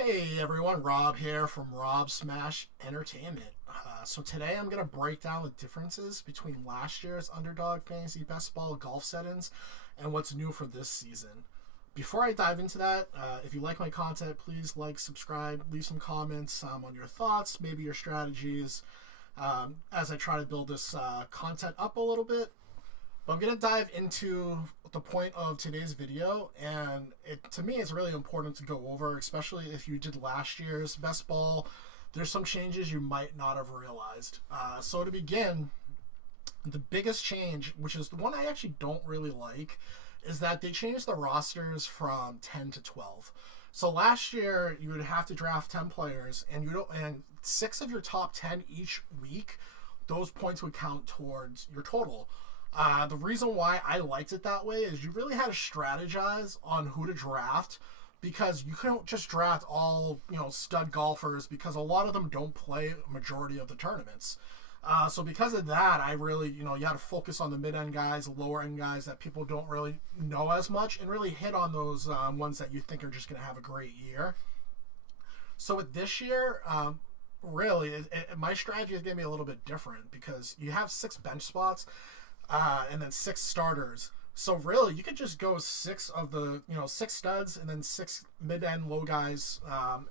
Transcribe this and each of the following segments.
Hey everyone, Rob here from Rob Smash Entertainment. So today I'm going to break down the differences between last year's Underdog Fantasy Best Ball golf settings and what's new for this season. Before I dive into that, if you like my content, please like, subscribe, leave some comments on your thoughts, maybe your strategies, as I try to build this content up a little bit. But I'm going to dive into the point of today's video, and to me it's really important to go over, especially if you did last year's best ball. There's some changes you might not have realized. So to begin, the biggest change, which is the one I actually don't really like, is that they changed the rosters from 10 to 12. So last year you would have to draft 10 players, and and 6 of your top 10 each week. Those points would count towards your total. The reason why I liked it that way is you really had to strategize on who to draft, because you couldn't just draft all, stud golfers, because a lot of them don't play a majority of the tournaments. So because of that, I really, you had to focus on the mid-end guys, the lower-end guys that people don't really know as much, and really hit on those ones that you think are just going to have a great year. So with this year, really, my strategy is going to be a little bit different, because you have 6 bench spots, and then 6 starters. So really, you could just go 6 of the 6 studs and then 6 mid-end low guys,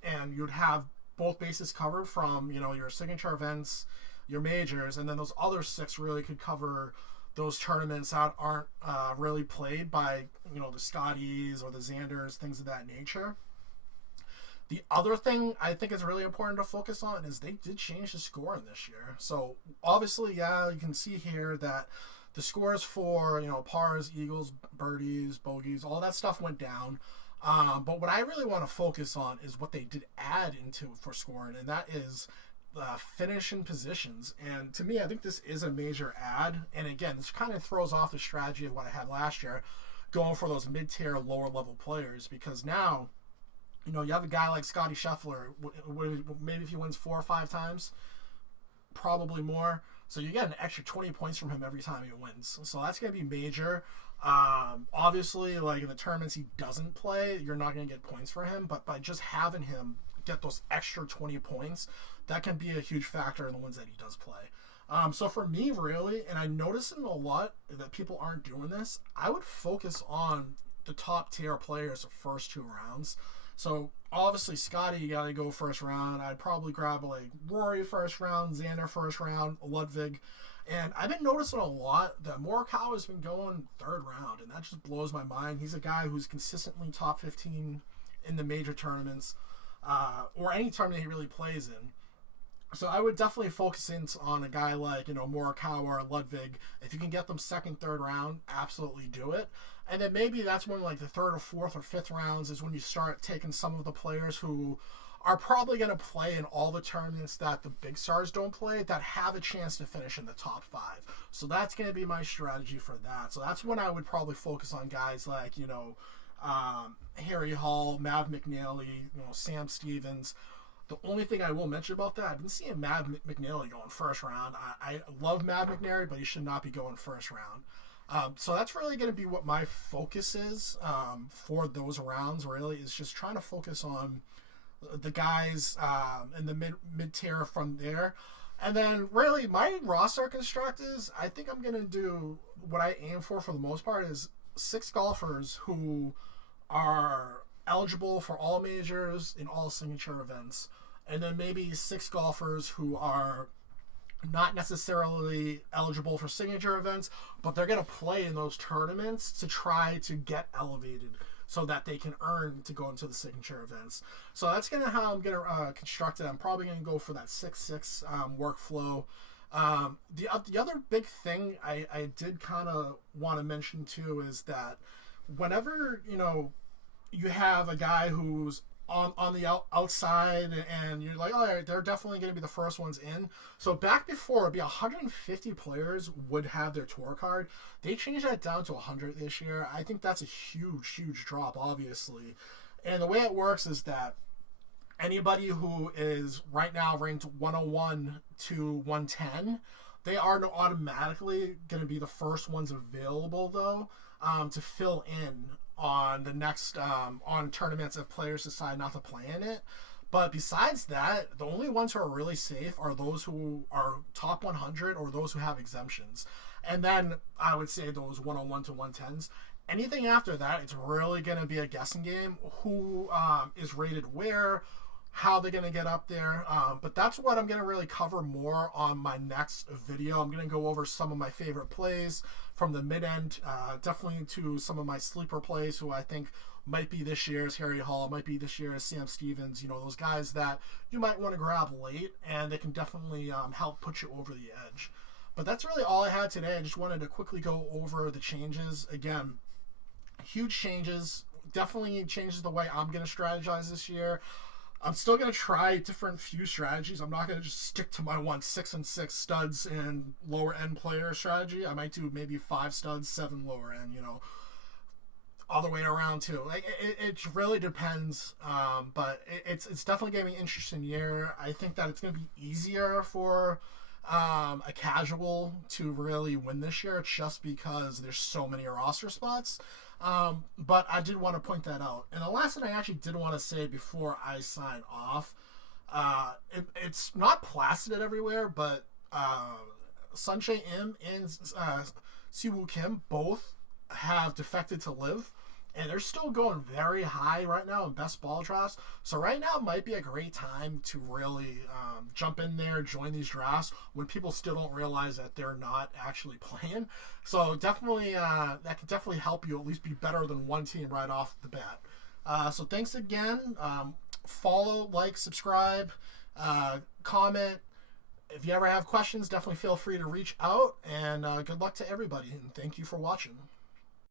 and you'd have both bases covered from your signature events, your majors, and then those other 6 really could cover those tournaments that aren't really played by the Scotties or the Xanders, things of that nature. The other thing I think is really important to focus on is they did change the scoring this year. So obviously, yeah, you can see here that the scores for pars, eagles, birdies, bogeys, all that stuff went down. But what I really want to focus on is what they did add into for scoring, and that is finishing positions. And to me, I think this is a major add. And again, this kind of throws off the strategy of what I had last year, going for those mid-tier, lower-level players, because now you have a guy like Scotty Scheffler. Maybe if he wins 4 or 5 times, probably more. So you get an extra 20 points from him every time he wins. So that's going to be major. Obviously, like in the tournaments he doesn't play, you're not going to get points for him. But by just having him get those extra 20 points, that can be a huge factor in the ones that he does play. So for me, really, and I notice it a lot that people aren't doing this, I would focus on the top tier players the first 2 rounds. So obviously Scotty, you gotta go first round. I'd probably grab like Rory first round, Xander first round, Ludwig. And I've been noticing a lot that Morikawa has been going 3rd round, and that just blows my mind. He's a guy who's consistently top 15 in the major tournaments, or any tournament he really plays in. So I would definitely focus in on a guy like, Morikawa or Ludwig. If you can get them 2nd, 3rd round, absolutely do it. And then maybe that's when like the 3rd or 4th or 5th rounds is when you start taking some of the players who are probably going to play in all the tournaments that the big stars don't play, that have a chance to finish in the top 5. So that's going to be my strategy for that. So that's when I would probably focus on guys like, Harry Hall, Mav McNally, Sam Stevens. The only thing I will mention about that, I've been seeing Mav McNally going first round. I love Mav McNally, but he should not be going first round. So that's really going to be what my focus is for those rounds, really, is just trying to focus on the guys in the mid tier from there. And then really my roster construct is, I think I'm going to do what I aim for the most part, is 6 golfers who are eligible for all majors in all signature events, and then maybe 6 golfers who are not necessarily eligible for signature events, but they're going to play in those tournaments to try to get elevated so that they can earn to go into the signature events. So that's going to how I'm going to construct it. I'm probably going to go for that 6-6 workflow. The other big thing I did kind of want to mention too is that whenever you have a guy who's on the outside, and you're like, oh, they're definitely going to be the first ones in. So back before, it'd be 150 players would have their tour card. They changed that down to 100 this year. I think that's a huge drop, obviously. And the way it works is that anybody who is right now ranked 101 to 110, they are automatically going to be the first ones available, though, to fill in on the next on tournaments if players decide not to play in it. But besides that, the only ones who are really safe are those who are top 100 or those who have exemptions. And then I would say those 101 to 110s. Anything after that, it's really going to be a guessing game. Who is rated where, how they're going to get up there. But that's what I'm going to really cover more on my next video. I'm going to go over some of my favorite plays from the mid-end, definitely to some of my sleeper plays who I think might be this year's Harry Hall, might be this year's Sam Stevens, you know, those guys that you might want to grab late, and they can definitely help put you over the edge. But that's really all I had today. I just wanted to quickly go over the changes. Again, huge changes. Definitely changes the way I'm going to strategize this year. I'm still going to try different few strategies. I'm not going to just stick to my 6-6 studs and lower end player strategy. I might do maybe 5 studs, 7 lower end, you know, all the way around too. Like it really depends. But it's definitely going to be an interesting year. I think that it's going to be easier for a casual to really win this year just because there's so many roster spots. But I did want to point that out. And the last thing I actually did want to say before I sign off, it's not plastered everywhere, but Sunshine Im and Siwoo Kim both have defected to live. And they're still going very high right now in best ball drafts. So right now might be a great time to really jump in there, join these drafts when people still don't realize that they're not actually playing. So definitely, that can definitely help you at least be better than one team right off the bat. So thanks again. Follow, like, subscribe, comment. If you ever have questions, definitely feel free to reach out. And good luck to everybody. And thank you for watching.